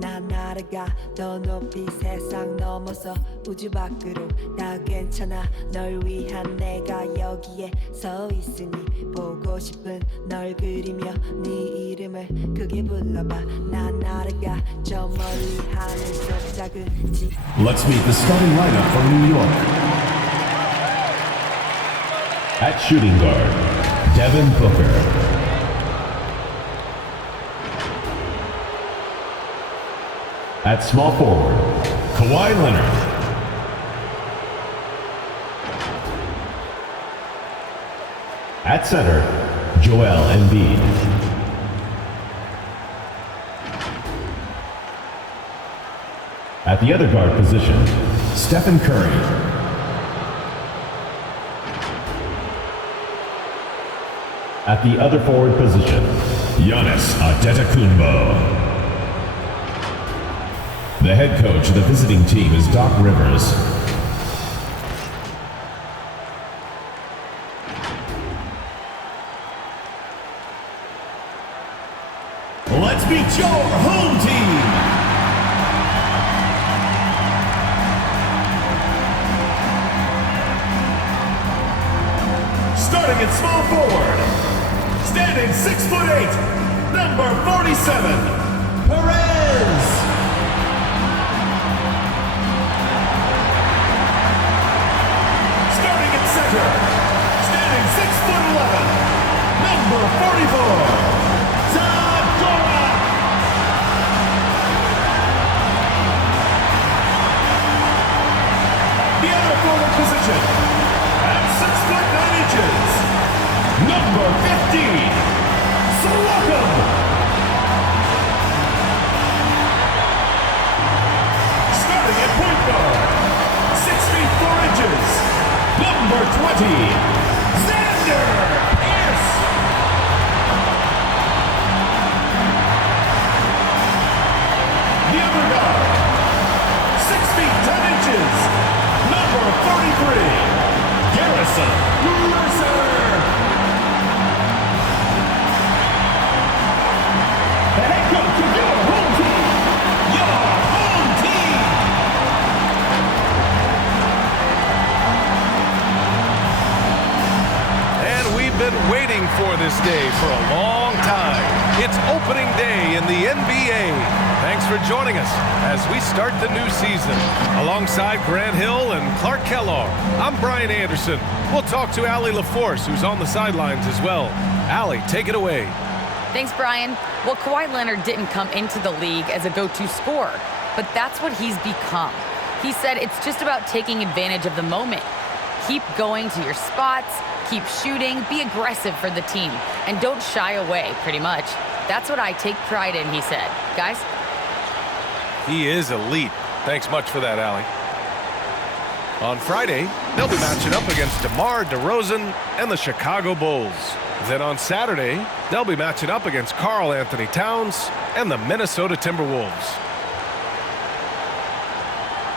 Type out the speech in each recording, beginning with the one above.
난 날아가 더 높이 세상 넘어서 우주 밖으로 다 괜찮아 널 위한 내가 여기에 서 있으니 보고 싶은 널 그리며 네 이름을 크게 불러봐 난 날아가 저 멀리 하늘 속 작은 집 Let's meet the starting lineup from New York. At shooting guard, Devin Booker. At small forward, Kawhi Leonard. At center, Joel Embiid. At the other guard position, Stephen Curry. At the other forward position, Giannis Antetokounmpo. The head coach of the visiting team is Doc Rivers. Let's meet your home team. Starting at small forward, standing 6'8", number 47, Perez. Standing 6'11", number 44, Todd Gora. The other forward position, at 6'9", number 15, Siakam. Starting at point guard, 6 feet 4 inches. Number 20, Xander Pierce. The other guard, 6 feet 10 inches. Number 43, Garrison Mercer. The head coach of your home team. Your home team. Been waiting for this day for a long time. It's opening day in the NBA. Thanks for joining us as we start the new season. Alongside Grant Hill and Clark Kellogg, I'm Brian Anderson. We'll talk to Allie LaForce, who's on the sidelines as well. Allie, take it away. Thanks, Brian. Well, Kawhi Leonard didn't come into the league as a go-to scorer, but that's what he's become. He said it's just about taking advantage of the moment. Keep going to your spots, keep shooting, be aggressive for the team, and don't shy away, pretty much. That's what I take pride in, he said. Guys? He is elite. Thanks much for that, Allie. On Friday, they'll be matching up against DeMar DeRozan and the Chicago Bulls. Then on Saturday, they'll be matching up against Karl Anthony Towns and the Minnesota Timberwolves.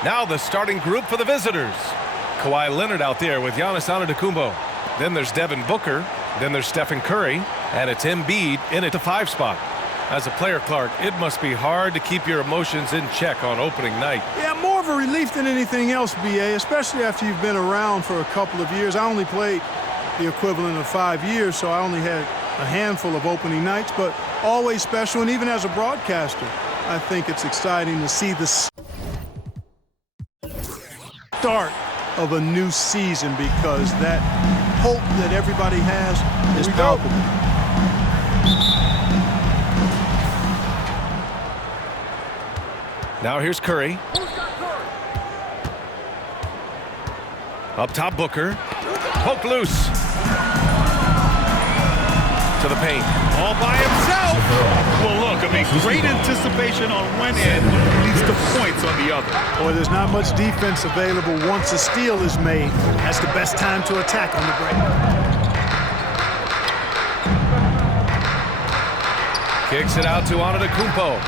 Now the starting group for the visitors. Kawhi Leonard out there with Giannis Antetokounmpo. Then there's Devin Booker. Then there's Stephen Curry. And it's Embiid in at the 5 spot. As a player, Clark, it must be hard to keep your emotions in check on opening night. Yeah, more of a relief than anything else, BA, especially after you've been around for a couple of years. I only played the equivalent of 5 years, so I only had a handful of opening nights, but always special. And even as a broadcaster, I think it's exciting to see the start of a new season because that hope that everybody has is palpable. Now here's Curry. Up top, Booker. Poke loose. To the paint. All by himself. Well, look, I mean, great anticipation on one end leads to points on the other. Boy, there's not much defense available once a steal is made. That's the best time to attack on the break. Kicks it out to Antetokounmpo.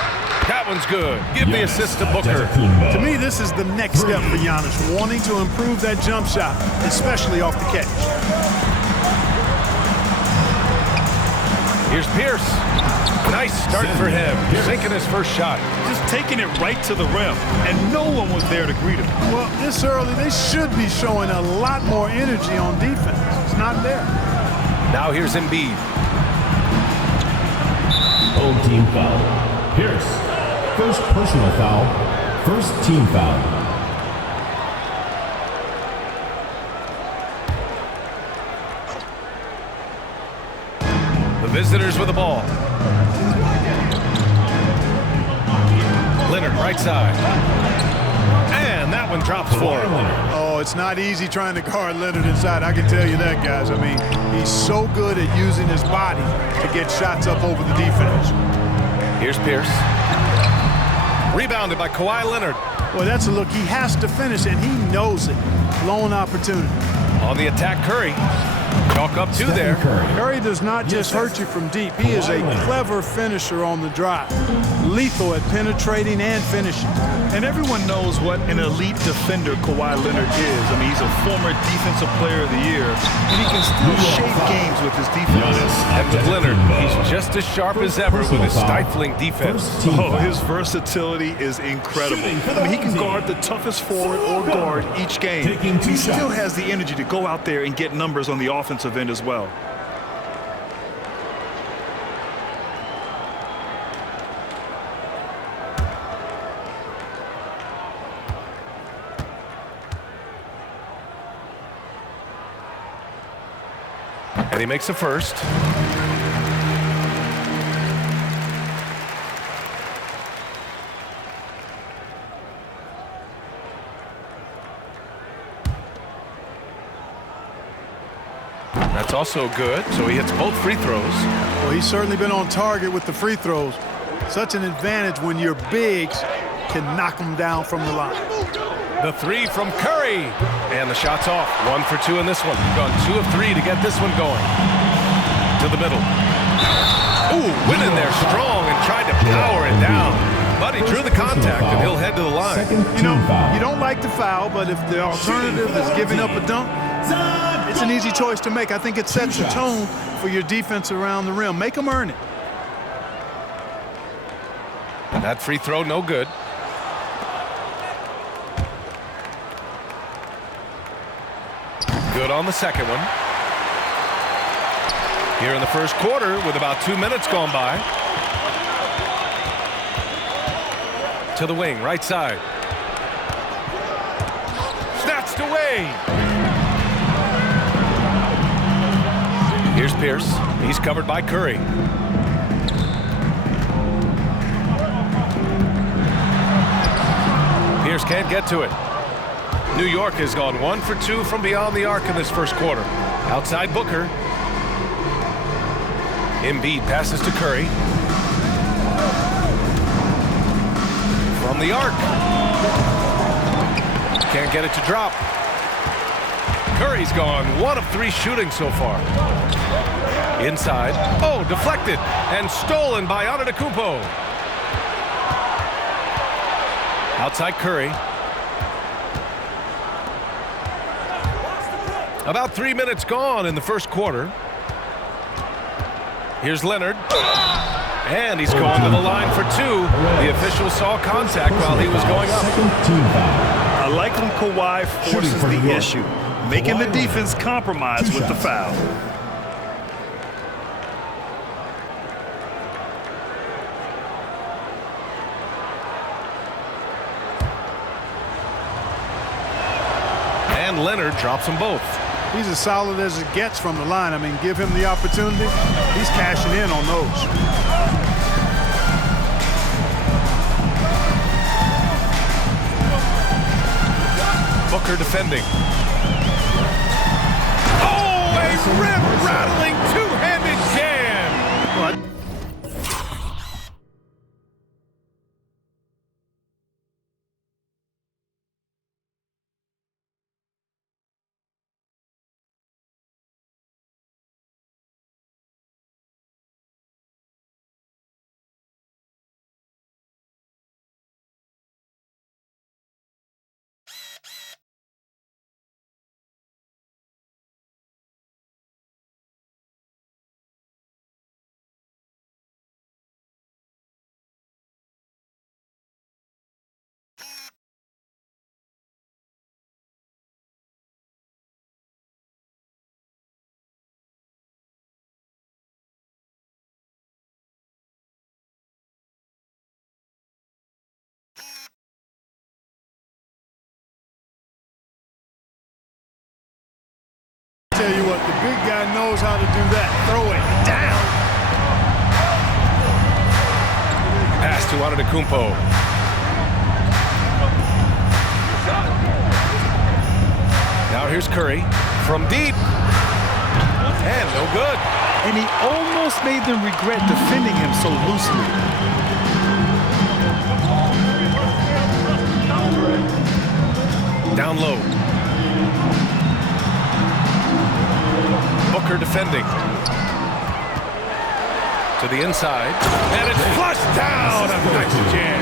That one's good. Give the assist to Booker. To me, this is the next step for Giannis, wanting to improve that jump shot, especially off the catch. Here's Pierce. Nice start for him, sinking his first shot. Just taking it right to the rim, and no one was there to greet him. Well, this early, they should be showing a lot more energy on defense. It's not there. Now here's Embiid. Home team foul. Pierce. First personal foul. First team foul. The visitors with the ball. Leonard, right side. And that one drops for him. Oh, it's not easy trying to guard Leonard inside. I can tell you that, guys. I mean, he's so good at using his body to get shots up over the defense. Here's Pierce. Rebounded by Kawhi Leonard. Well, that's a look. He has to finish, and he knows it. Lone opportunity. On the attack, Curry. Chalk up two there. Curry does not just hurt you from deep. He is a clever finisher on the drive. Lethal at penetrating and finishing. And everyone knows what an elite defender Kawhi Leonard is. I mean, he's a former Defensive Player of the Year, and he can still shape games with his defense. And with Leonard, he's just as sharp as ever with his stifling defense. Oh, his versatility is incredible. I mean, he can guard the toughest forward or guard each game. He still has the energy to go out there and get numbers on the offensive end as well. And he makes a first. That's also good, so he hits both free throws. Well, he's certainly been on target with the free throws. Such an advantage when your bigs can knock them down from the line. The three from Curry. And the shot's off. 1 for 2 in this one. Gone 2 of 3 to get this one going. To the middle. Ooh, went in there strong and tried to power it down. But he drew the contact, and he'll head to the line. You know, you don't like the foul, but if the alternative is giving up a dunk, it's an easy choice to make. I think it sets the tone for your defense around the rim. Make them earn it. And that free throw, no good. Good on the second one. Here in the first quarter with about 2 minutes gone by. To the wing, right side. Snatched away. Here's Pierce. He's covered by Curry. Pierce can't get to it. New York has gone 1 for 2 from beyond the arc in this first quarter. Outside Booker. Embiid passes to Curry. From the arc. Can't get it to drop. Curry's gone 1 of 3 shooting so far. Inside. Oh, deflected and stolen by Antetokounmpo. Outside Curry. About 3 minutes gone in the first quarter. Here's Leonard. And he's going to the line for 2. The official saw contact while he was going up. I like when Kawhi forces the issue, making the defense compromise with the foul. And Leonard drops them both. He's as solid as it gets from the line. I mean, give him the opportunity. He's cashing in on those. Booker defending. Oh, a rim-rattling two-handed jam. big guy knows how to do that. Throw it down. Pass to Antetokounmpo. Now here's Curry from deep. And no good. And he almost made them regret defending him so loosely. Down low. Booker defending. To the inside. And it's flushed down. A nice jam.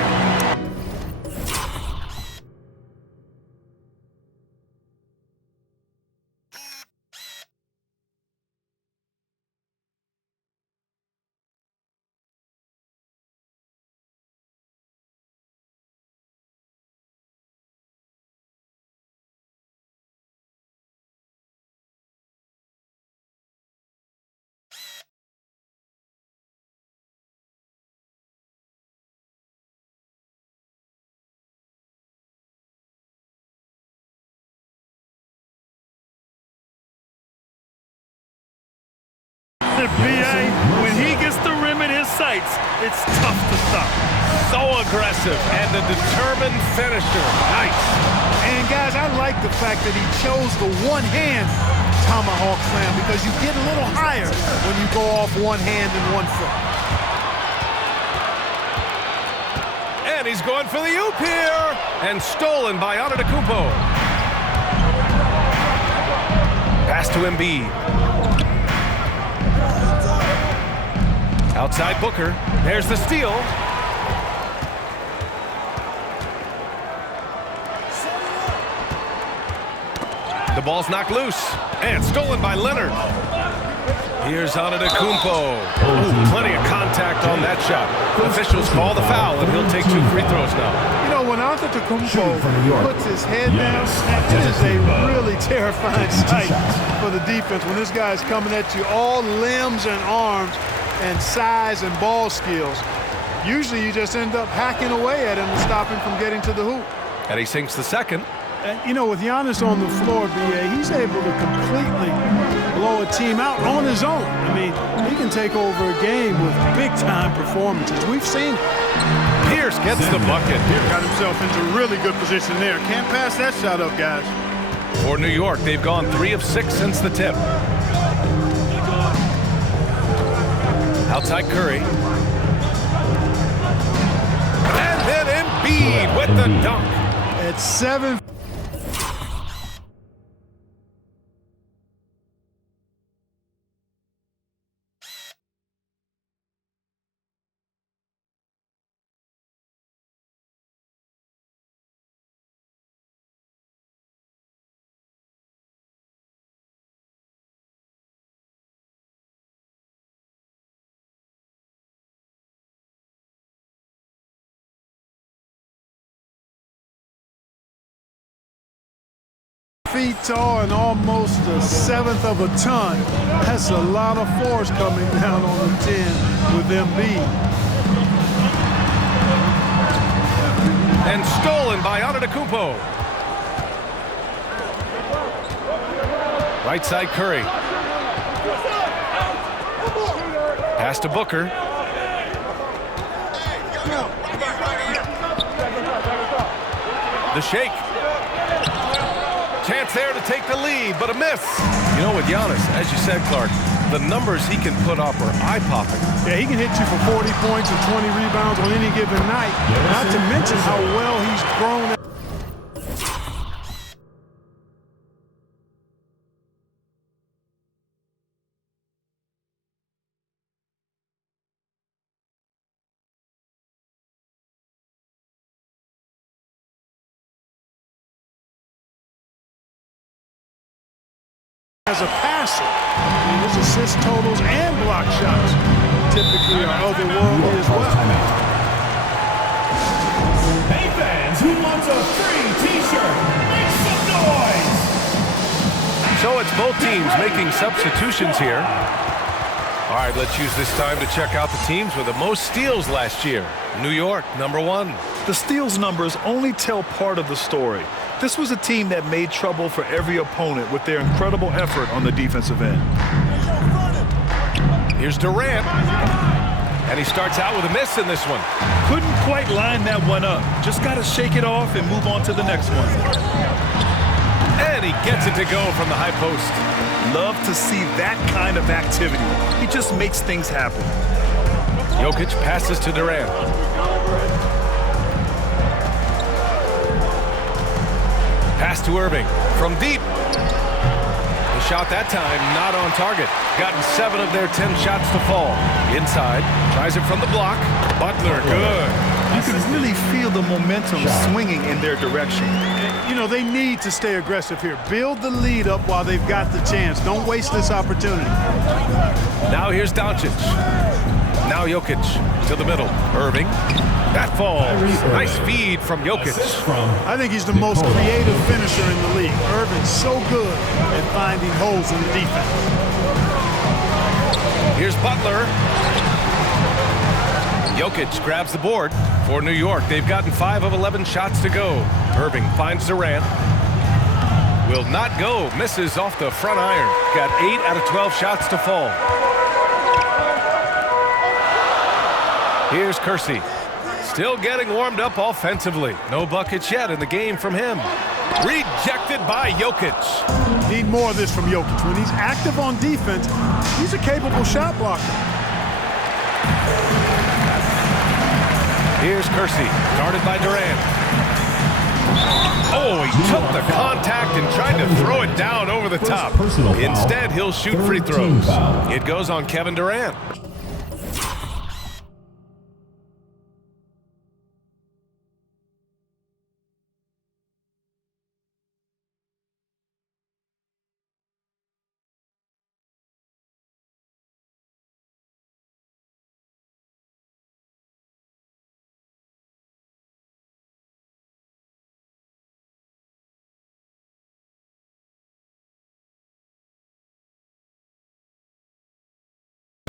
BA, when he gets the rim in his sights, it's tough to stop. So aggressive and a determined finisher. Nice. And guys, I like the fact that he chose the one-hand tomahawk slam because you get a little higher when you go off one hand and one foot. And he's going for the oop here. And stolen by Antetokounmpo. Pass to Embiid. Outside Booker. There's the steal. The ball's knocked loose. And stolen by Leonard. Here's Antetokounmpo. Ooh, plenty of contact on that shot. Officials call the foul, and he'll take 2 free throws now. You know, when Antetokounmpo puts his head down, it is a really terrifying sight for the defense when this guy's coming at you all limbs and arms and size and ball skills. Usually you just end up hacking away at him to stop him from getting to the hoop. And he sinks the second. And, you know, with Giannis on the floor, BA, he's able to completely blow a team out on his own. I mean, he can take over a game with big-time performances. We've seen it. Pierce gets the bucket. Got himself into a really good position there. Can't pass that shot up, guys. For New York, they've gone 3 of 6 since the tip. Outside Curry. And then Embiid with the dunk. At 7. Feet tall and almost a 1/7 of a ton. That's a lot of force coming down on the 10 with Embiid. And stolen by Antetokounmpo. Right side Curry. Pass to Booker. The shake. Chance there to take the lead, but a miss. You know, with Giannis, as you said, Clark, the numbers he can put up are eye-popping. Yeah, he can hit you for 40 points and 20 rebounds on any given night. Not to mention how well he's grown. As a passer, I mean, his assist totals and block shots typically are otherworldly as well. Hey fans, who wants a free t-shirt? Make some noise! So it's both teams making substitutions here. All right, let's use this time to check out the teams with the most steals last year. New York, #1. The steals numbers only tell part of the story. This was a team that made trouble for every opponent with their incredible effort on the defensive end. Here's Durant. And he starts out with a miss in this one. Couldn't quite line that one up. Just got to shake it off and move on to the next one. And he gets it to go from the high post. Love to see that kind of activity. He just makes things happen. Jokic passes to Durant. Pass to Irving from deep. The shot that time not on target. Gotten 7 of their 10 shots to fall. Inside, tries it from the block. Butler, good. You can really feel the momentum swinging in their direction. You know, they need to stay aggressive here. Build the lead up while they've got the chance. Don't waste this opportunity. Now here's Doncic. Now Jokic to the middle. Irving. That falls. Nice feed from Jokic. I think he's the most creative finisher in the league. Irving's so good at finding holes in the defense. Here's Butler. Jokic grabs the board for New York. They've gotten 5 of 11 shots to go. Irving finds Durant. Will not go. Misses off the front iron. Got 8 out of 12 shots to fall. Here's Kersey. Still getting warmed up offensively. No buckets yet in the game from him. Rejected by Jokic. Need more of this from Jokic. When he's active on defense, he's a capable shot blocker. Here's Kersey, guarded by Durant. Oh, he took the contact and tried to throw it down over the top. Instead, he'll shoot free throws. It goes on Kevin Durant.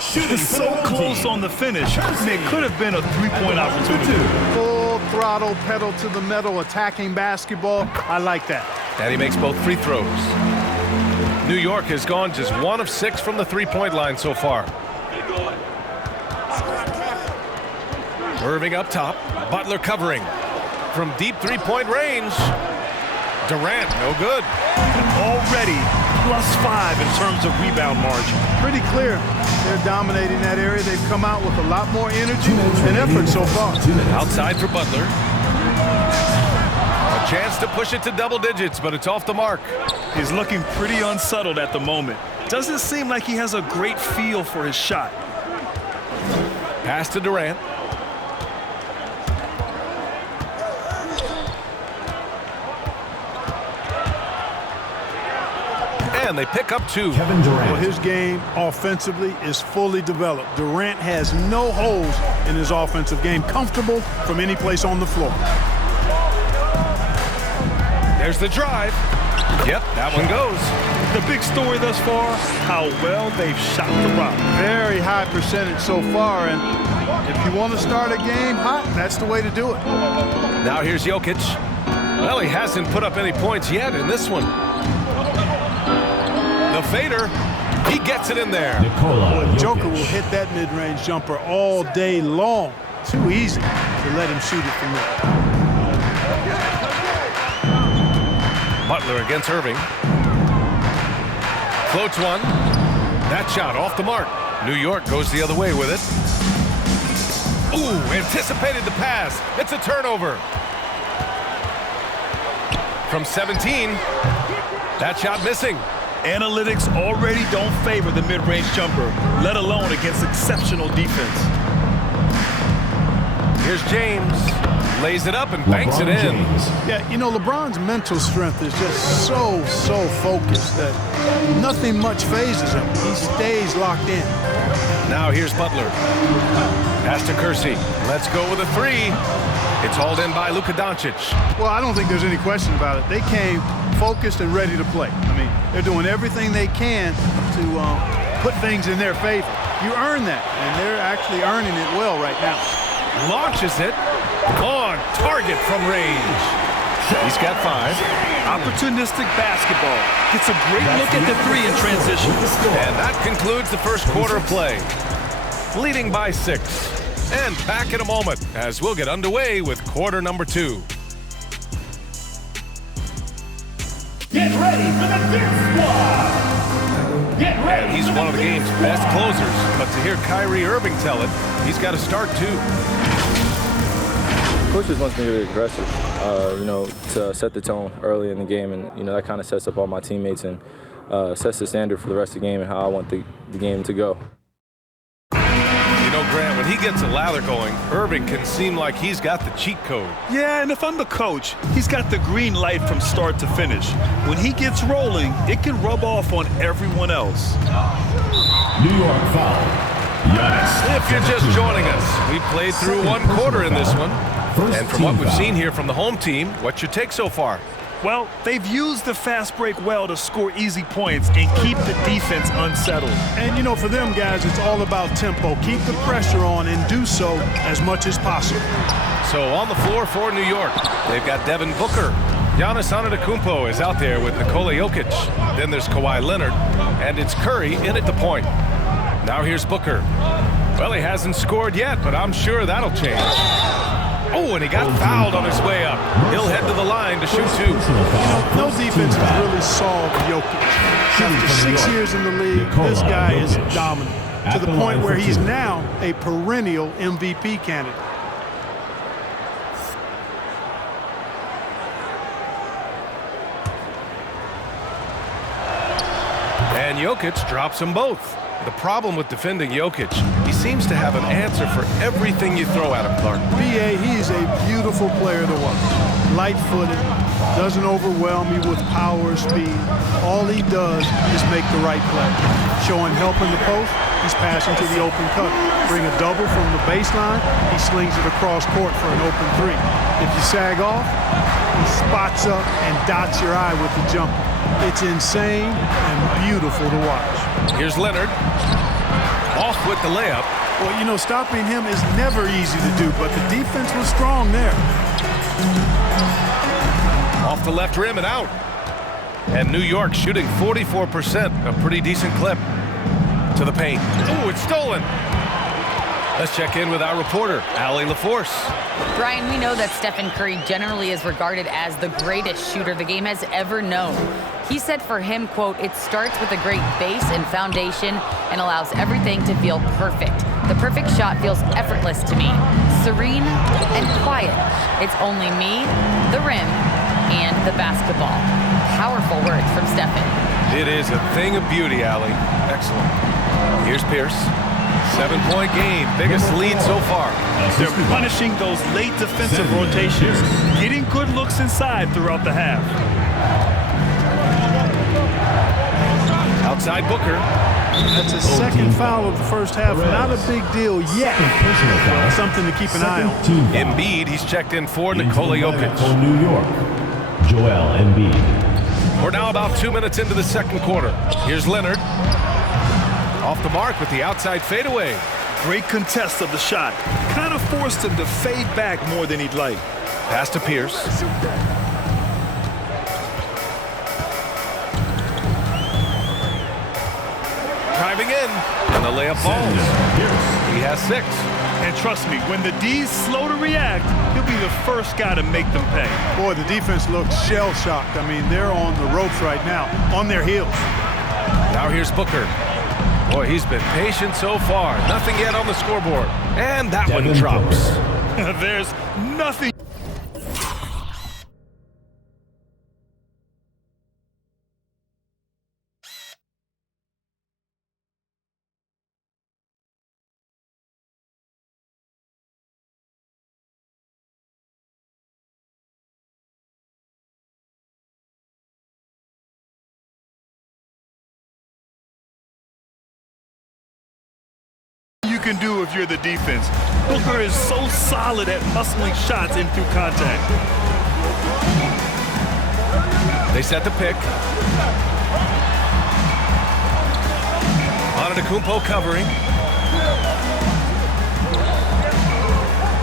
Shooting so close on the finish. It could have been a three-point opportunity. Full throttle, pedal to the metal, attacking basketball. I like that. And he makes both free throws. New York has gone just 1 of 6 from the three-point line so far. Irving up top. Butler covering. From deep three-point range. Durant, no good. Already +5 in terms of rebound margin. Pretty clear. They're dominating that area. They've come out with a lot more energy and effort so far. Outside for Butler. A chance to push it to double digits, but it's off the mark. He's looking pretty unsettled at the moment. Doesn't seem like he has a great feel for his shot. Pass to Durant. And they pick up 2. Kevin Durant. Well, his game offensively is fully developed. Durant has no holes in his offensive game. Comfortable from any place on the floor. There's the drive. Yep, that one goes. The big story thus far, how well they've shot the rock. Very high percentage so far, and if you want to start a game hot, that's the way to do it. Now here's Jokic. Well, he hasn't put up any points yet in this one. The fader, he gets it in there. Boy, Joker will hit that mid-range jumper all day long. Too easy to let him shoot it from there. Butler against Irving. Floats one. That shot off the mark. New York goes the other way with it. Ooh, anticipated the pass. It's a turnover. From 17. That shot missing. Analytics already don't favor the mid-range jumper, let alone against exceptional defense. Here's James. Lays it up and banks it in. Yeah, you know, LeBron's mental strength is just so focused that nothing much phases him. He stays locked in. Now here's Butler. Pass to Kersey. Let's go with a 3. It's hauled in by Luka Doncic. Well, I don't think there's any question about it. They came focused and ready to play. I mean, they're doing everything they can to put things in their favor. You earn that, and they're actually earning it well right now. Launches it. On target from range. He's got 5. Opportunistic basketball. Gets a great look at the 3 in transition. And that concludes the first quarter of play. Leading by 6. And back in a moment as we'll get underway with quarter number 2. Get ready for the Fierce Squad! Get ready. And he's one of the game's best closers. But to hear Kyrie Irving tell it, he's got to start too. Coach just wants me to be aggressive, to set the tone early in the game, and that kind of sets up all my teammates and sets the standard for the rest of the game and how I want the game to go. Grant, when he gets a lather going, Irving can seem like he's got the cheat code. Yeah, and if I'm the coach, he's got the green light from start to finish. When he gets rolling, it can rub off on everyone else. New York foul. Giannis. If you're just joining us, we played through one quarter in this one. And from what we've seen here from the home team, what's your take so far? Well, they've used the fast break well to score easy points and keep the defense unsettled. And, for them guys, it's all about tempo. Keep the pressure on and do so as much as possible. So on the floor for New York, they've got Devin Booker. Giannis Antetokounmpo is out there with Nikola Jokic. Then there's Kawhi Leonard, and it's Curry in at the point. Now here's Booker. Well, he hasn't scored yet, but I'm sure that'll change. Oh, and he got fouled on his way up. He'll head to the line to shoot 2. No defense has really solved Jokic. After 6 years in the league, this guy is dominant to the point where he's now a perennial MVP candidate. And Jokic drops them both. The problem with defending Jokic, he seems to have an answer for everything you throw at him, Clark. B.A., he's a beautiful player to watch. Light-footed, doesn't overwhelm you with power or speed. All he does is make the right play. Showing help in the post, he's passing to the open cutter. Bring a double from the baseline, he slings it across court for an open 3. If you sag off, he spots up and dots your eye with the jumper. It's insane and beautiful to watch. Here's Leonard. Off with the layup. Well, stopping him is never easy to do, but the defense was strong there. Off the left rim and out. And New York shooting 44%, a pretty decent clip. To the paint. Oh, it's stolen. Let's check in with our reporter, Allie LaForce. Brian, we know that Stephen Curry generally is regarded as the greatest shooter the game has ever known. He said for him, quote, "It starts with a great base and foundation and allows everything to feel perfect. The perfect shot feels effortless to me, serene and quiet. It's only me, the rim, and the basketball." Powerful words from Stephen. It is a thing of beauty, Allie. Excellent. Here's Pierce. 7-point game, biggest lead so far. They're punishing those late defensive rotations, getting good looks inside throughout the half. Outside Booker. That's his second foul of the first half. Not a big deal yet. Something to keep an eye on. Embiid, he's checked in for Nikola Jokic. For New York, Joel Embiid. We're now about 2 minutes into the second quarter. Here's Leonard. Off the mark with the outside fadeaway. Great contest of the shot. Kind of forced him to fade back more than he'd like. Pass to Pierce. Driving in, and the layup falls. He has 6. And trust me, when the D's slow to react, he'll be the first guy to make them pay. Boy, the defense looks shell-shocked. I mean, they're on the ropes right now, on their heels. Now here's Booker. Boy, he's been patient so far. Nothing yet on the scoreboard. And that one drops. There's nothing. You can do if you're the defense. Booker is so solid at muscling shots in through contact. They set the pick. Antetokounmpo covering.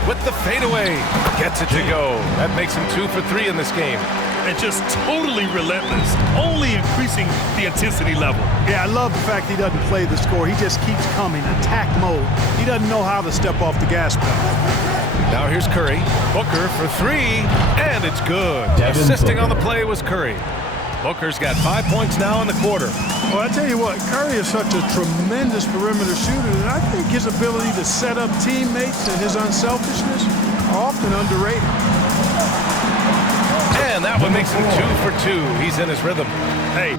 with the fadeaway. Gets it to go. That makes him 2 for 3 in this game. And just totally relentless, only increasing the intensity level. Yeah, I love the fact he doesn't play the score. He just keeps coming, attack mode. He doesn't know how to step off the gas pedal. Now here's Curry. Booker for 3, and it's good. Devin Assisting Booker. on the play was Curry. Booker's got 5 points now in the quarter. Well, I tell you what, Curry is such a tremendous perimeter shooter that I think his ability to set up teammates and his unselfishness are often underrated. And that one makes him 2 for 2. He's in his rhythm. Hey.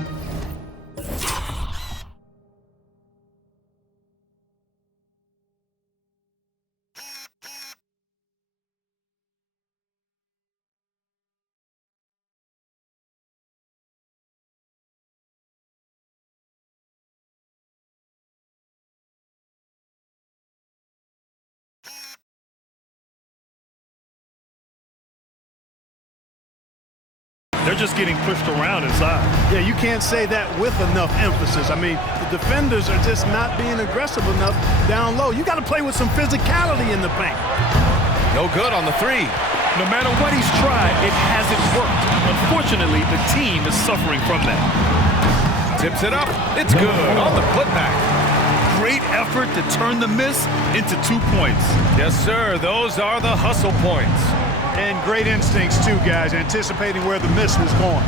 They're just getting pushed around inside. Yeah, you can't say that with enough emphasis. I mean, the defenders are just not being aggressive enough down low. You got to play with some physicality in the paint. No good on the 3. No matter what he's tried, it hasn't worked. Unfortunately, the team is suffering from that. Tips it up. It's good on the putback. Great effort to turn the miss into 2 points. Yes, sir. Those are the hustle points. And great instincts, too, guys, anticipating where the miss was going.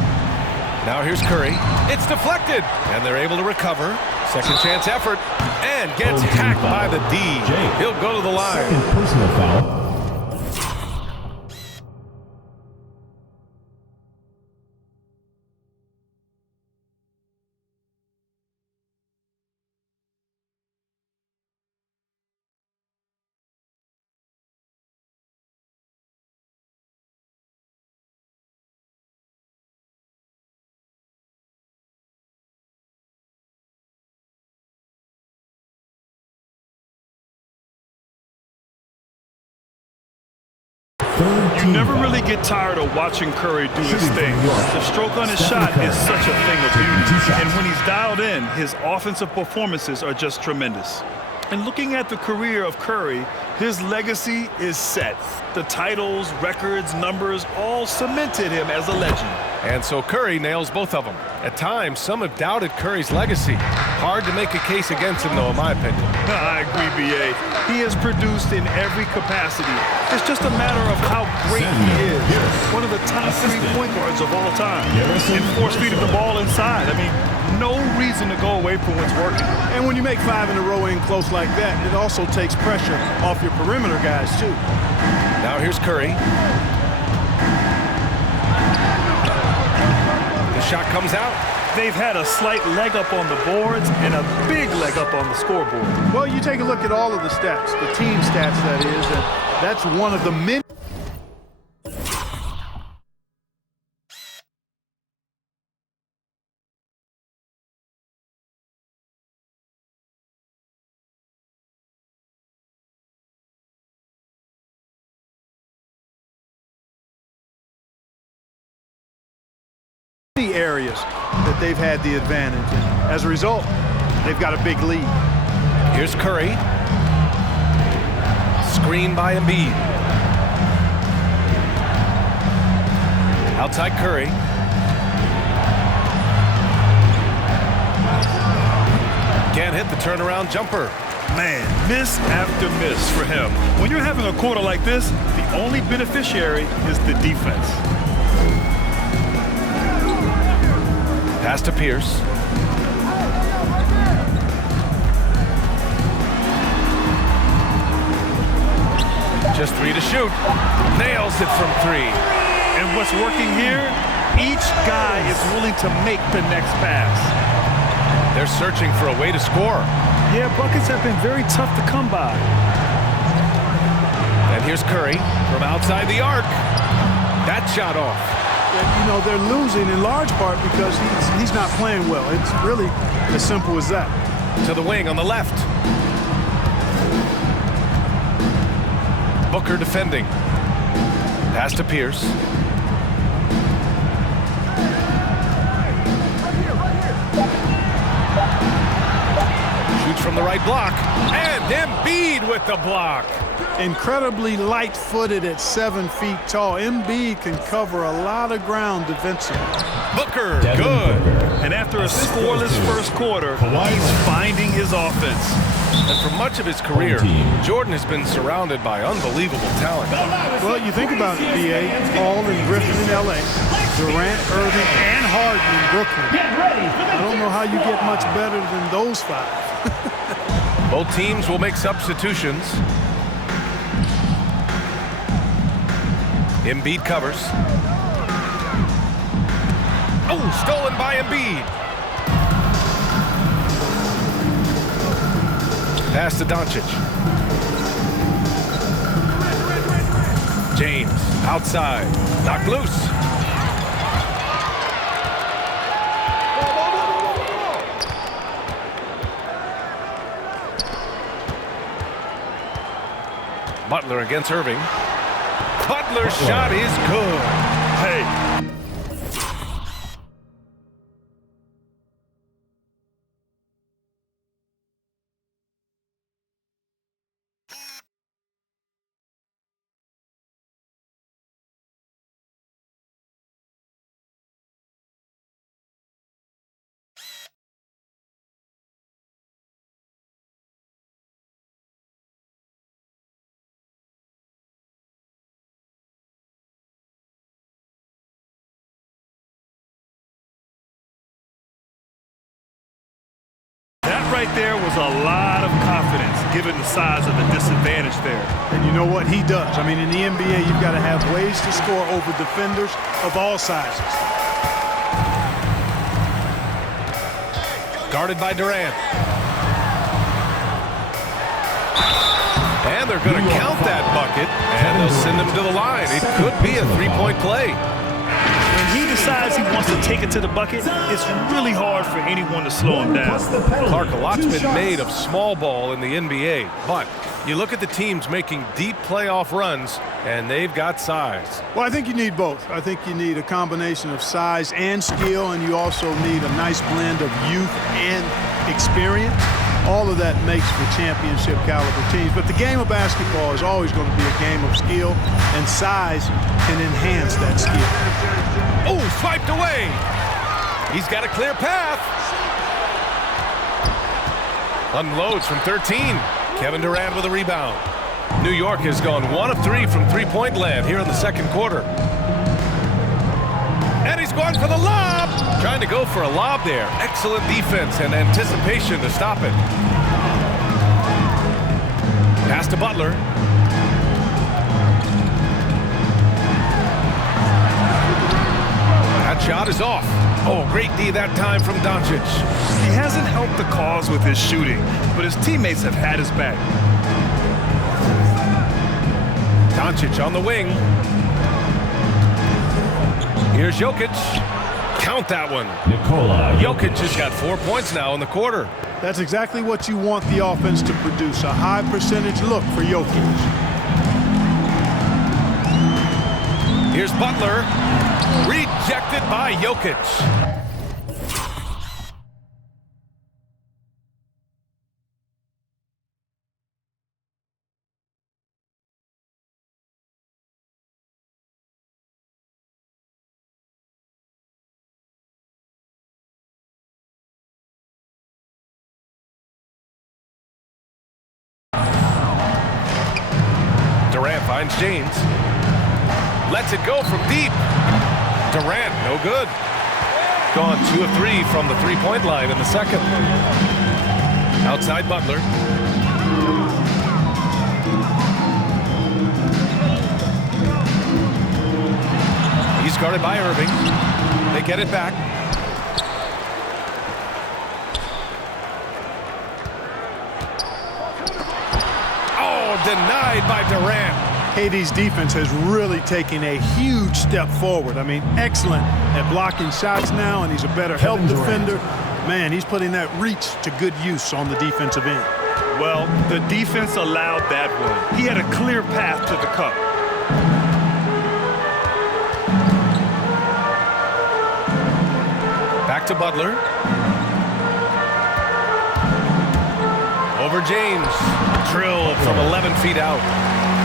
Now here's Curry. It's deflected, and they're able to recover. Second chance effort, and gets hacked by the D. He'll go to the line. Second personal foul. You never really get tired of watching Curry do his thing. The stroke on his shot is such a thing of beauty. And when he's dialed in, his offensive performances are just tremendous. And looking at the career of Curry, his legacy is set. The titles, records, numbers all cemented him as a legend. And so Curry nails both of them. At times, some have doubted Curry's legacy. Hard to make a case against him, though, in my opinion. I agree, B.A. He has produced in every capacity. It's just a matter of how great he is. One of the top 3 point guards of all time. And force feeding the ball inside. I mean, no reason to go away from what's working. And when you make 5 in a row in close like that, it also takes pressure off your perimeter guys, too. Now here's Curry. The shot comes out. They've had a slight leg up on the boards and a big leg up on the scoreboard. Well, you take a look at all of the stats, the team stats, that is, and that's one of the many areas that they've had the advantage, and as a result, they've got a big lead. Here's Curry. Screen by Embiid. Outside Curry. Can't hit the turnaround jumper. Man, miss after miss for him. When you're having a quarter like this, the only beneficiary is the defense. Pass to Pierce. Just 3 to shoot. Nails it from 3. And what's working here? Each guy is willing to make the next pass. They're searching for a way to score. Yeah, buckets have been very tough to come by. And here's Curry from outside the arc. That shot off. You know, they're losing in large part because he's not playing well. It's really as simple as that. To the wing on the left. Booker defending. Pass to Pierce. Shoots from the right block. And Embiid with the block. incredibly light-footed at 7 feet tall. Embiid can cover a lot of ground defensively. Booker, Devin good. Booker. And after a scoreless first quarter, Kawhi he's Leonard. finding his offense. And for much of his career, team. Jordan has been surrounded by unbelievable talent. Well, you think about it, B.A. Paul and Griffin in L.A., Durant, Irving, and Harden in Brooklyn. I don't know how you get much better than those 5. Both teams will make substitutions. Embiid covers. Oh, stolen by Embiid. Pass to Doncic. James outside, knocked loose. Butler against Irving. Butler's shot is good. Hey, that right there was a lot of confidence given the size of the disadvantage there. And you know what he does? I mean, in the NBA, you've got to have ways to score over defenders of all sizes. Guarded by Durant. And they're going to count that bucket, and they'll send him to the line. It could be a three-point play. When he decides he wants to take it to the bucket, it's really hard for anyone to slow him down. Clark, a lot's been made of small ball in the NBA, but you look at the teams making deep playoff runs, and they've got size. Well, I think you need both. I think you need a combination of size and skill, and you also need a nice blend of youth and experience. All of that makes for championship caliber teams. But the game of basketball is always going to be a game of skill, and size can enhance that skill. Oh, swiped away. He's got a clear path. Unloads from 13. Kevin Durant with a rebound. New York has gone 1 of 3 from three-point land here in the second quarter. And he's going for the lob. Trying to go for a lob there. Excellent defense and anticipation to stop it. Pass to Butler. That shot is off. Oh, great D that time from Doncic. He hasn't helped the cause with his shooting, but his teammates have had his back. Doncic on the wing. Here's Jokic. Count that one. Nikola Jokic has got 4 points now in the quarter. That's exactly what you want the offense to produce, a high percentage look for Jokic. Here's Butler. Rejected by Jokic. Durant finds James. Lets it go from deep. Durant, no good. Gone 2 of 3 from the three-point line in the second. Outside Butler. He's guarded by Irving. They get it back. Oh, denied by Durant. KD's defense has really taken a huge step forward. I mean, excellent at blocking shots now, and he's a better help defender. Man, he's putting that reach to good use on the defensive end. Well, the defense allowed that one. He had a clear path to the cup. Back to Butler. Over James. Drilled from 11 feet out.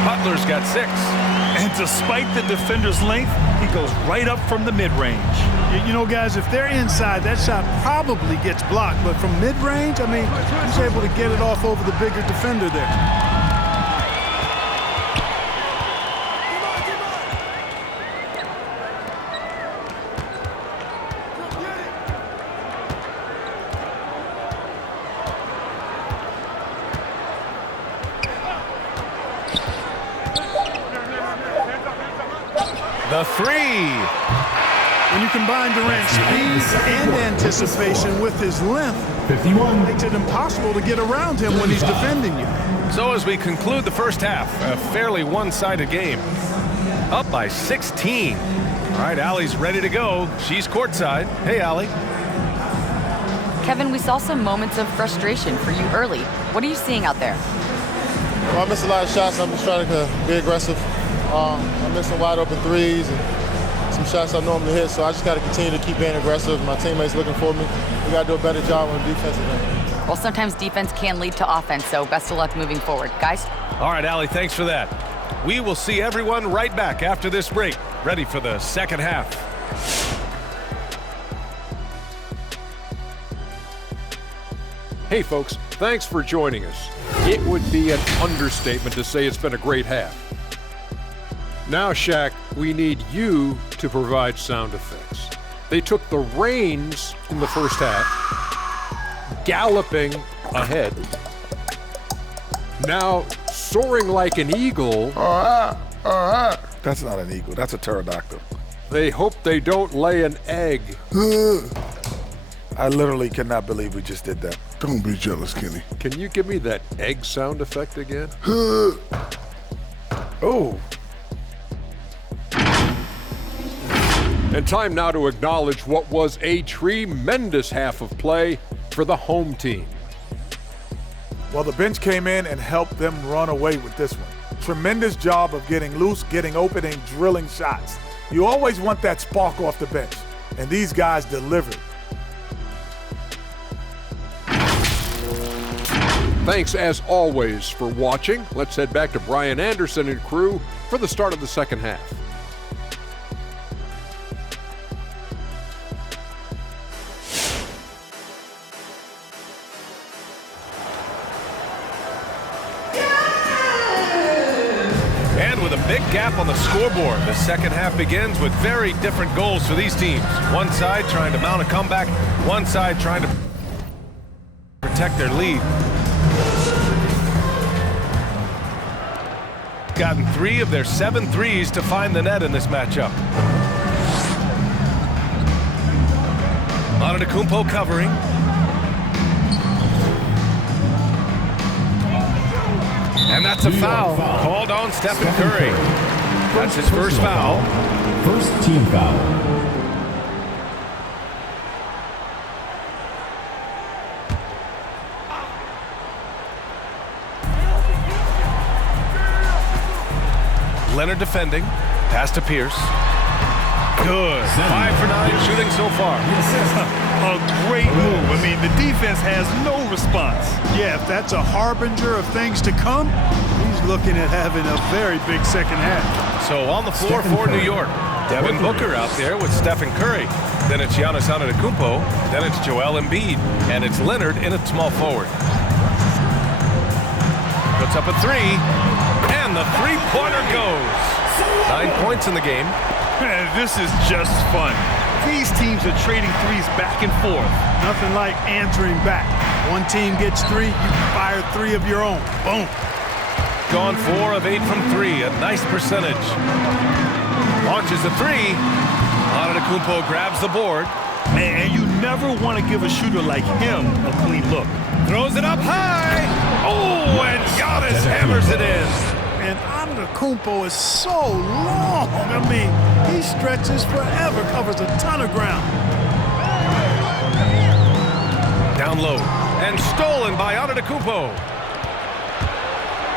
Butler's got 6. And despite the defender's length, he goes right up from the mid-range. You know, guys, if they're inside, that shot probably gets blocked. But from mid-range, I mean, he's able to get it off over the bigger defender there. The 3. When you combine Durant's speed and anticipation with his length, 51. it makes it impossible to get around him when he's defending you. So as we conclude the first half, a fairly one-sided game. Up by 16. All right, Allie's ready to go. She's courtside. Hey, Allie. Kevin, we saw some moments of frustration for you early. What are you seeing out there? Well, I missed a lot of shots. I'm just trying to be aggressive. I'm missing wide open threes and some shots I normally hit, so I just got to continue to keep being aggressive. My teammates looking for me. We got to do a better job on the defensive end. Well, sometimes defense can lead to offense, so best of luck moving forward. Guys? All right, Allie, thanks for that. We will see everyone right back after this break, ready for the second half. Hey folks, thanks for joining us. It would be an understatement to say it's been a great half. Now, Shaq, we need you to provide sound effects. They took the reins in the first half, galloping ahead. Now, soaring like an eagle. That's not an eagle, that's a pterodactyl. They hope they don't lay an egg. I literally cannot believe we just did that. Don't be jealous, Kenny. Can you give me that egg sound effect again? Oh. And time now to acknowledge what was a tremendous half of play for the home team. Well, the bench came in and helped them run away with this one. Tremendous job of getting loose, getting open, and drilling shots. You always want that spark off the bench, and these guys delivered. Thanks as always for watching. Let's head back to Brian Anderson and crew for the start of the second half. And with a big gap on the scoreboard, the second half begins with very different goals for these teams. One side trying to mount a comeback, one side trying to protect their lead. Gotten 3 of their 7 threes to find the net in this matchup. Antetokounmpo covering. And that's a foul called on Stephen Curry. That's his first foul. First team foul. Leonard defending. Pass to Pierce. Good. 5 for 9 shooting so far. A great move. I mean, the defense has no response. Yeah, if that's a harbinger of things to come, he's looking at having a very big second half. So on the floor for New York, Devin Booker out there with Stephen Curry. Then it's Giannis Antetokounmpo. Then it's Joel Embiid. And it's Leonard in at small forward. Puts up a 3. And the three-pointer goes. 9 points in the game. Man, this is just fun. These teams are trading threes back and forth. Nothing like answering back. One team gets 3, you fire 3 of your own. Boom. Gone 4 of 8 from 3, a nice percentage. Launches a 3. Antetokounmpo grabs the board. And you never want to give a shooter like him a clean look. Throws it up high. Oh, and Giannis hammers it in. And Antetokounmpo is so long. I mean, he stretches forever, covers a ton of ground. Down low and stolen by Antetokounmpo.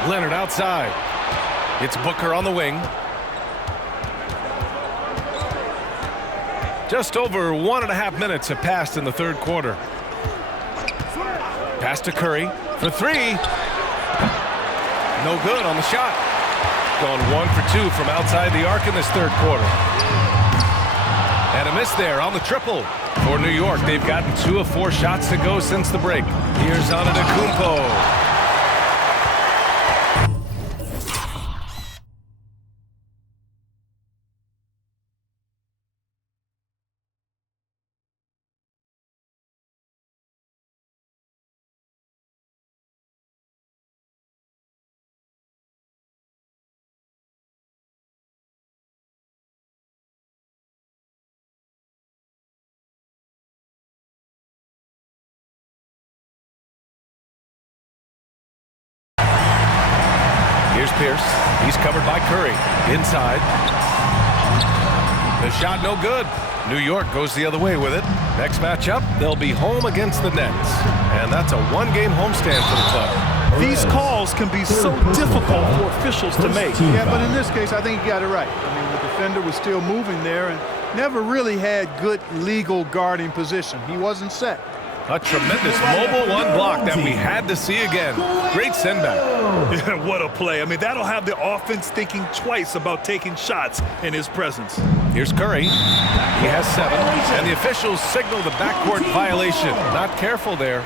Leonard outside. It's Booker on the wing. Just over 1.5 minutes have passed in the third quarter. Pass to Curry for 3. No good on the shot. gone 1 for 2 from outside the arc in this third quarter. And a miss there on the triple. For New York, they've gotten 2 of 4 shots to go since the break. Here's Antetokounmpo. Here's Pierce. He's covered by Curry. Inside. The shot no good. New York goes the other way with it. Next matchup, they'll be home against the Nets. And that's a one-game homestand for the club. These calls can be so difficult for officials to make. Yeah, but in this case, I think he got it right. I mean, the defender was still moving there and never really had good legal guarding position. He wasn't set. A tremendous mobile one block that we had to see again. Great send back. Yeah, what a play. I mean, that'll have the offense thinking twice about taking shots in his presence. Here's Curry. He has 7. And the officials signal the backcourt violation. Not careful there.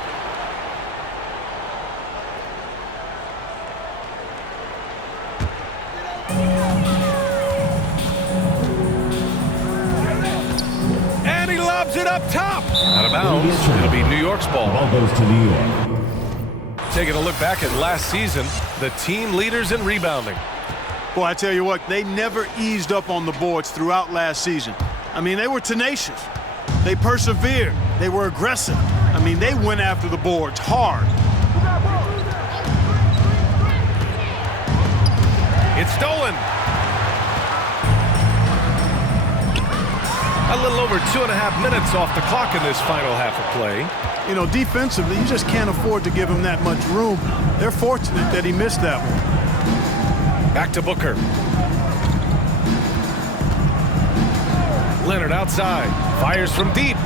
And he lobs it up top. Out of bounds. It'll be New York's ball. Ball goes to New York. Taking a look back at last season, the team leaders in rebounding. Boy, I tell you what, they never eased up on the boards throughout last season. I mean, they were tenacious. They persevered. They were aggressive. I mean, they went after the boards hard. It's stolen. A little over 2.5 minutes off the clock in this final half of play. You know, defensively, you just can't afford to give him that much room. They're fortunate that he missed that one. Back to Booker. Leonard outside. Fires from deep.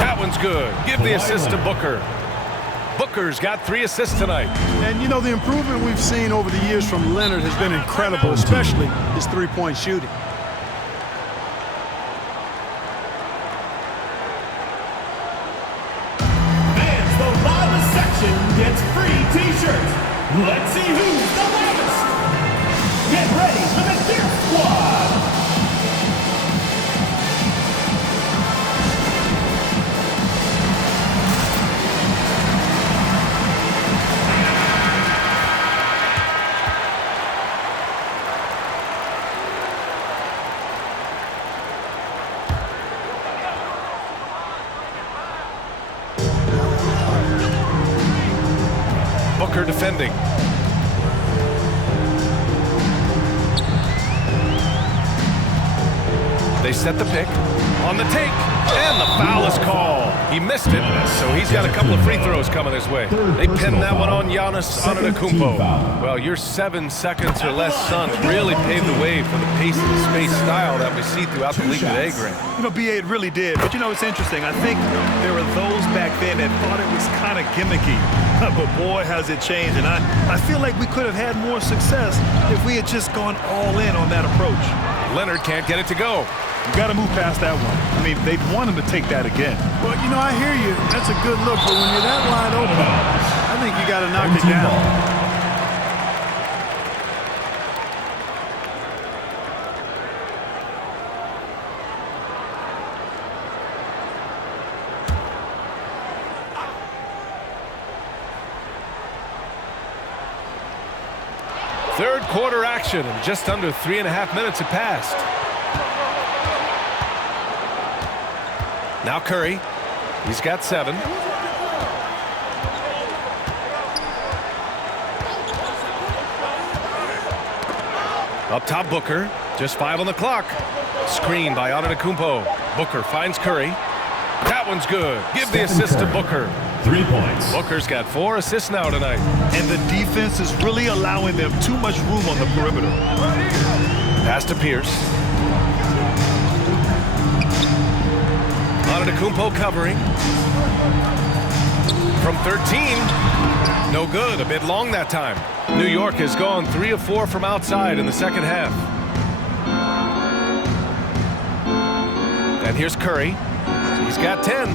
That one's good. Give the assist to Booker. Booker's got 3 assists tonight. And, you know, the improvement we've seen over the years from Leonard has been incredible, especially his three-point shooting. Gets free t-shirts. Let's see who's the loudest. Get ready for the Fierce Squad. Booker defending. They set the pick. On the take. And the foul is called. He missed it, so he's got a couple of free throws coming his way. They pinned that one on Giannis Antetokounmpo. Well, your 7 seconds or less Suns really paved the way for the pace and space style that we see throughout the league today, Grant. You know, B.A., it really did. But, you know, it's interesting. I think there were those back then that thought it was kind of gimmicky. But, boy, has it changed. And I feel like we could have had more success if we had just gone all in on that approach. Leonard can't get it to go. You got to move past that one. I mean, they'd want him to take that again. Well, you know, I hear you. That's a good look, but when you're that wide open, I think you got to knock it down. Third quarter action, and just under 3.5 minutes have passed. Now Curry. He's got 7. Up top, Booker. Just 5 on the clock. Screen by Antetokounmpo. Booker finds Curry. That one's good. Give the assist to Booker. 3 points. Booker's got 4 assists now tonight. And the defense is really allowing them too much room on the perimeter. Pass to Pierce. Antetokounmpo covering. from 13. No good, a bit long that time. New York has gone 3 of 4 from outside in the second half. And here's Curry. He's got 10.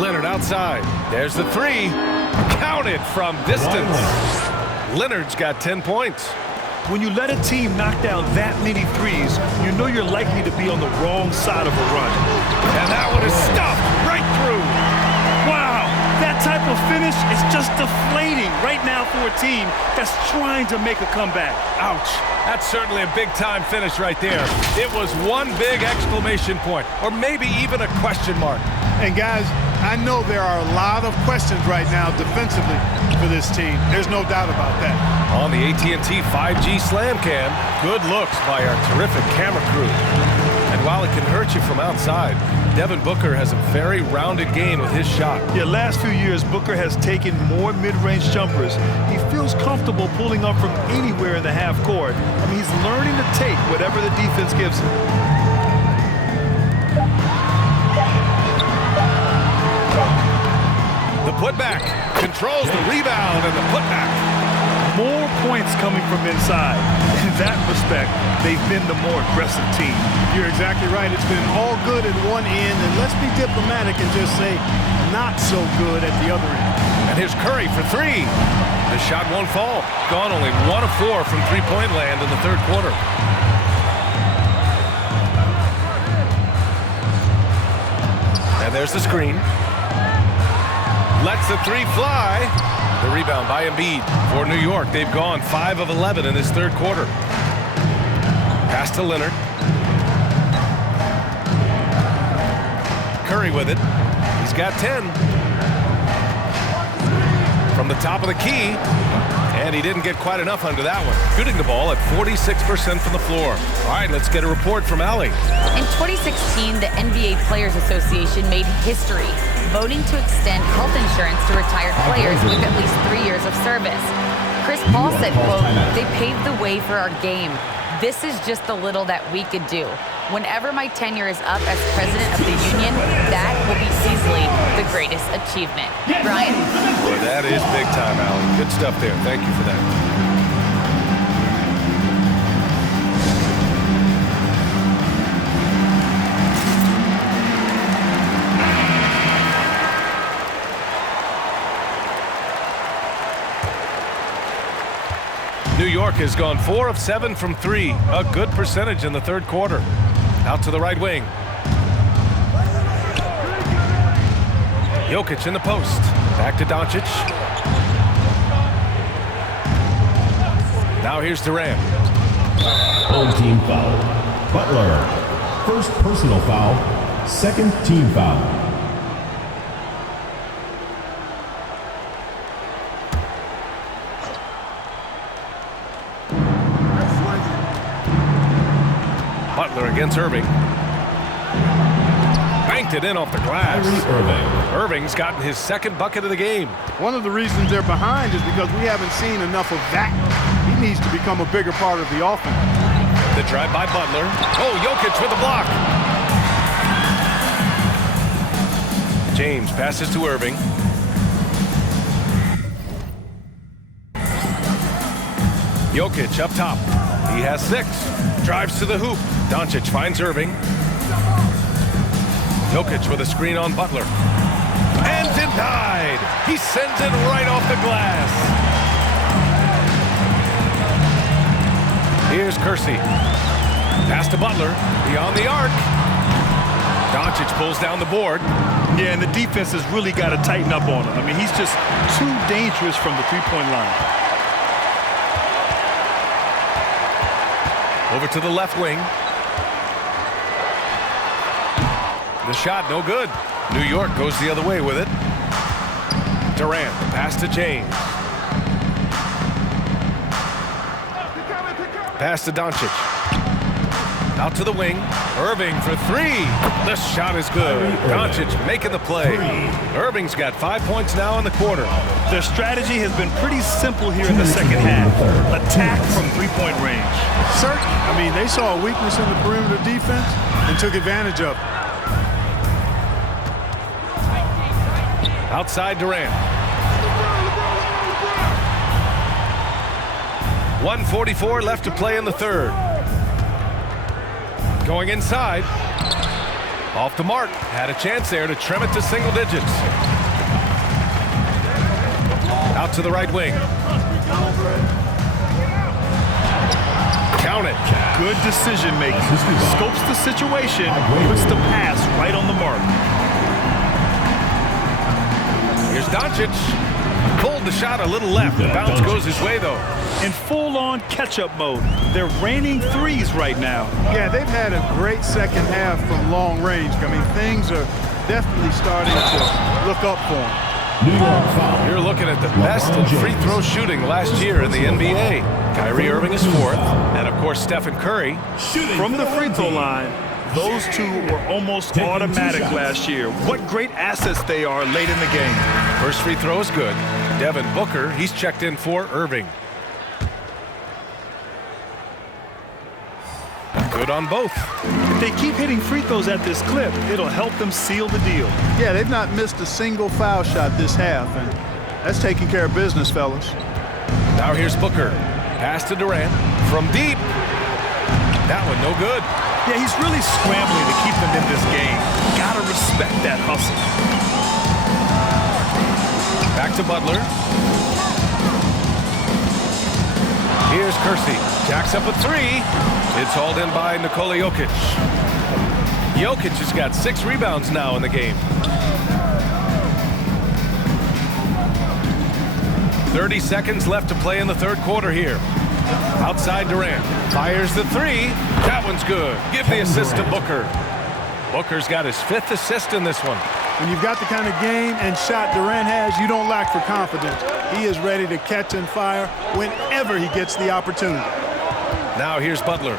Leonard outside. There's the 3. Counted from distance. Leonard's got 10 points. When you let a team knock down that many threes, you know you're likely to be on the wrong side of a run. And that one is stuffed right through. Wow, that type of finish is just deflating right now for a team that's trying to make a comeback. Ouch. That's certainly a big-time finish right there. It was one big exclamation point, or maybe even a question mark. And guys, I know there are a lot of questions right now defensively for this team. There's no doubt about that. On the AT&T 5G Slam Cam, good looks by our terrific camera crew. And while it can hurt you from outside, Devin Booker has a very rounded game with his shot. Yeah, last few years, Booker has taken more mid-range jumpers. He feels comfortable pulling up from anywhere in the half court. I mean, he's learning to take whatever the defense gives him. The putback controls the rebound and the putback. More points coming from inside. In that respect, they've been the more aggressive team. You're exactly right. It's been all good at one end, and let's be diplomatic and just say not so good at the other end. And here's Curry for 3. The shot won't fall. Gone only 1 of 4 from three-point land in the third quarter. And there's the screen. Lets the 3 fly. The rebound by Embiid for New York. They've gone 5 of 11 in this third quarter. Pass to Leonard. Curry with it. He's got 10. From the top of the key. And he didn't get quite enough under that one. Shooting the ball at 46% from the floor. All right, let's get a report from Allie. In 2016, the NBA Players Association made history, voting to extend health insurance to retired players with at least 3 years of service. Chris Paul said, quote, "They paved the way for our game. This is just the little that we could do. Whenever my tenure is up as president of the union, that will be easily the greatest achievement." Brian? Boy, that is big time, Allie. Good stuff there. Thank you for that. New York has gone 4 of 7 from 3. A good percentage in the third quarter. Out to the right wing. Jokic in the post. Back to Doncic. Now here's Durant. Home team foul. Butler. First personal foul. Second team foul. Butler against Irving. Banked it in off the glass. Irving's gotten his second bucket of the game. One of the reasons they're behind is because we haven't seen enough of that. He needs to become a bigger part of the offense. The drive by Butler. Oh, Jokic with the block. James passes to Irving. Jokic up top. He has 6. Drives to the hoop. Doncic finds Irving. Jokic with a screen on Butler. And denied. He sends it right off the glass. Here's Kersey. Pass to Butler. Beyond the arc. Doncic pulls down the board. Yeah, and the defense has really got to tighten up on him. I mean, he's just too dangerous from the three-point line. Over to the left wing. The shot no good. New York goes the other way with it. Durant, pass to James. Pass to Doncic. Out to the wing. Irving for 3. The shot is good. Doncic making the play. Irving's got 5 points now in the quarter. Their strategy has been pretty simple here in the second half. Attack from three-point range. Certainly. I mean, they saw a weakness in the perimeter defense and took advantage of it. Outside Durant. 1:44 left to play in the third. Going inside. Off the mark. Had a chance there to trim it to single digits. Out to the right wing. Count it. Good decision making. Scopes the situation, puts the pass right on the mark. Here's Doncic. Pulled the shot a little left. The bounce goes his way, though. In full-on catch-up mode. They're raining threes right now. Yeah, they've had a great second half from long range. I mean, things are definitely starting to look up for them. You're looking at the best in free throw shooting last year in the NBA. Kyrie Irving is fourth, and of course Stephen Curry. From the free throw line, those two were almost automatic last year. What great assets they are late in the game. First free throw is good. Devin Booker, he's checked in for Irving. Good on both. If they keep hitting free throws at this clip, it'll help them seal the deal. Yeah, they've not missed a single foul shot this half, and that's taking care of business, fellas. Now here's Booker. Pass to Durant from deep. That one no good. Yeah, he's really scrambling to keep them in this game. Gotta respect that hustle. Back to Butler. Here's Kersey. Jacks up a three. It's hauled in by Nikola Jokic. Jokic has got 6 rebounds now in the game. 30 seconds left to play in the third quarter here. Outside Durant. Fires the three. That one's good. Give the assist to Booker. Booker's got his 5th assist in this one. When you've got the kind of game and shot Durant has, you don't lack for confidence. He is ready to catch and fire whenever he gets the opportunity. Now here's Butler.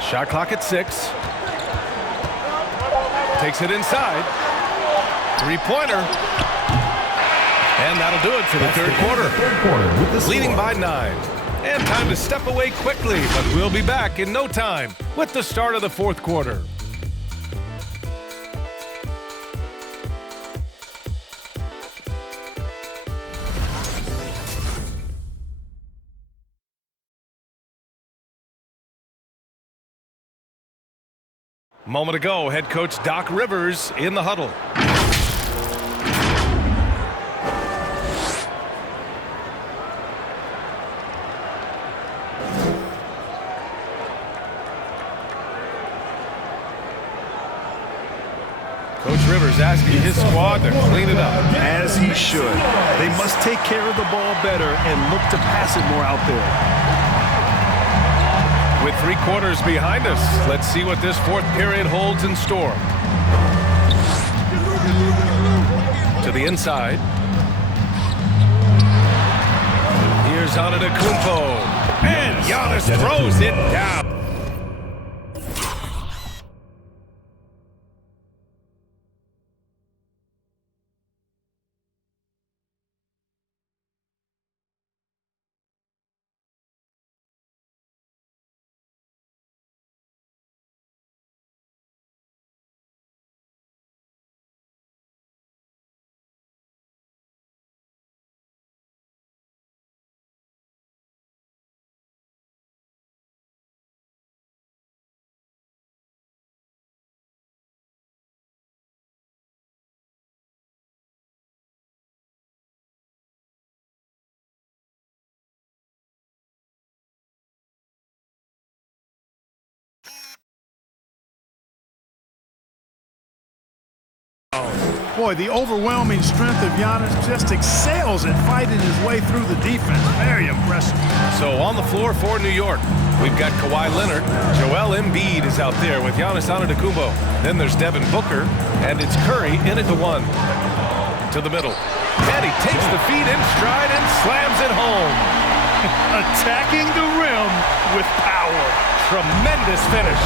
Shot clock at 6. Takes it inside. Three-pointer. And that'll do it for the third quarter. Leading by 9. And time to step away quickly, but we'll be back in no time with the start of the fourth quarter. Moment ago, head coach Doc Rivers in the huddle. Coach Rivers asking his squad to clean it up. As he should. They must take care of the ball better and look to pass it more out there. With 3 quarters behind us, let's see what this fourth period holds in store. To the inside. Here's Antetokounmpo. And Giannis throws it down. Boy, the overwhelming strength of Giannis just excels at fighting his way through the defense. Very impressive. So on the floor for New York, we've got Kawhi Leonard. Joel Embiid is out there with Giannis Antetokounmpo. Then there's Devin Booker, and it's Curry in at the 1. To the middle. And he takes the feed in stride and slams it home. Attacking the rim with power. Tremendous finish.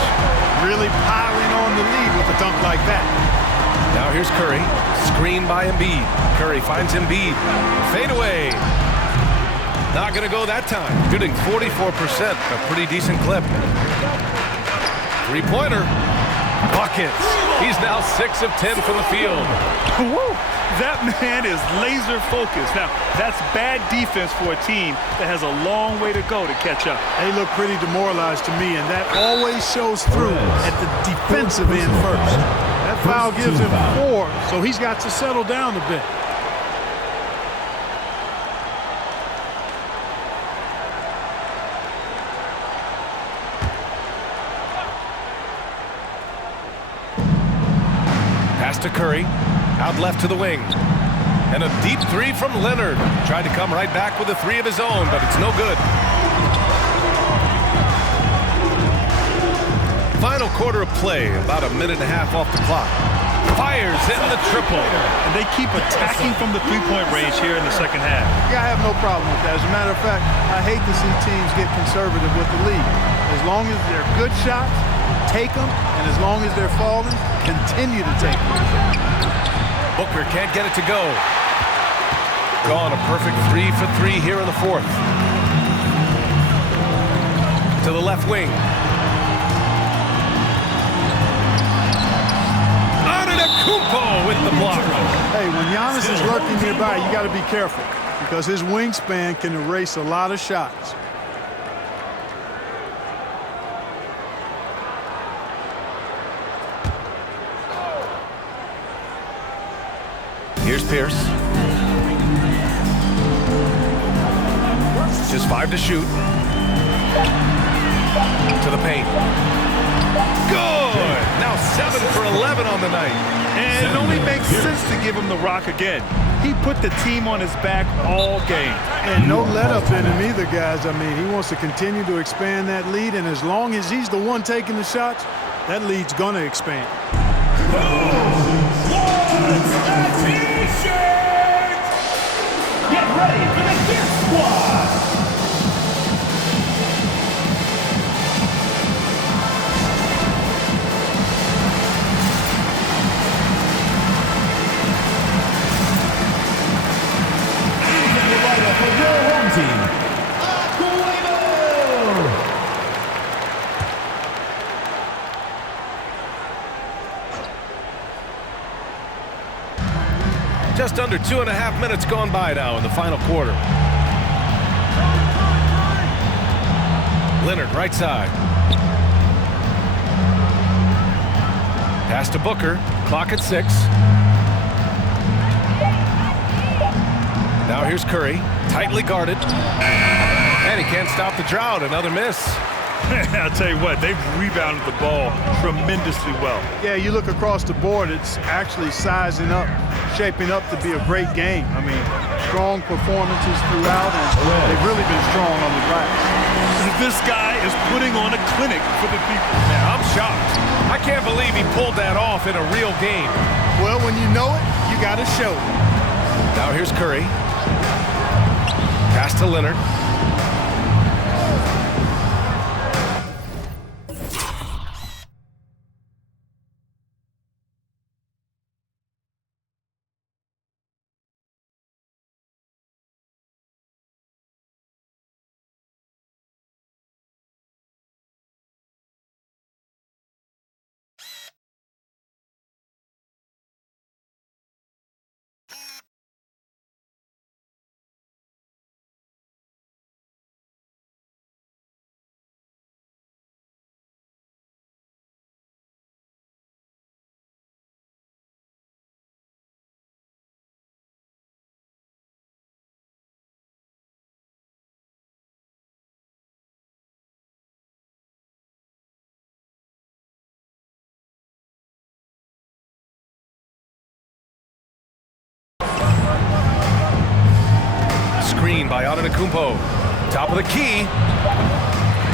Really piling on the lead with a dunk like that. Now here's Curry, screened by Embiid. Curry finds Embiid, fade away. Not gonna go that time. Shooting 44%, a pretty decent clip. Three-pointer. Buckets. He's now 6 of 10 from the field. Woo! That man is laser focused. Now, that's bad defense for a team that has a long way to go to catch up. They look pretty demoralized to me, and that always shows through at the defensive end first. That foul gives him 4, so he's got to settle down a bit. Pass to Curry. Out left to the wing. And a deep three from Leonard. Tried to come right back with a 3 of his own, but it's no good. Final quarter of play, about a minute and a half off the clock. Fires in the triple. And they keep attacking from the three-point range here in the second half. Yeah, I have no problem with that. As a matter of fact, I hate to see teams get conservative with the lead. As long as they're good shots, take them, and as long as they're falling, continue to take them. Booker can't get it to go. Gone a perfect 3 for 3 here in the fourth. To the left wing. Antetokounmpo with the block. Hey, when Giannis is lurking nearby, you got to be careful because his wingspan can erase a lot of shots. Here's Pierce. Just 5 to shoot. To the paint. Good! Now 7 for 11 on the night. And it only makes sense to give him the rock again. He put the team on his back all game. And no let-up in him either, guys. I mean, he wants to continue to expand that lead, and as long as he's the one taking the shots, that lead's going to expand. Get ready for the Gear Squad! And the lineup for your home team, Louisville! Just under 2.5 minutes gone by now in the final quarter. Leonard, right side. Pass to Booker. Clock at 6. Now here's Curry. Tightly guarded. And he can't stop the drought. Another miss. I'll tell you what, they've rebounded the ball tremendously well. Yeah, you look across the board, it's actually sizing up, shaping up to be a great game. I mean, strong performances throughout, and they've really been strong on the glass. This guy is putting on a clinic for the people. Man, I'm shocked. I can't believe he pulled that off in a real game. Well, when you know it, you got to show it. Now here's Curry. Pass to Leonard. Screen by Antetokounmpo. Top of the key.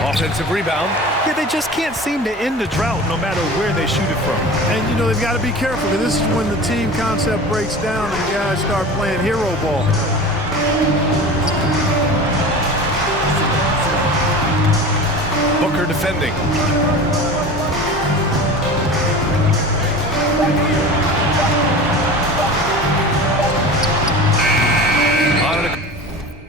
Offensive rebound. Yeah, they just can't seem to end the drought no matter where they shoot it from. And, you know, they've got to be careful, because this is when the team concept breaks down and guys start playing hero ball. Booker defending.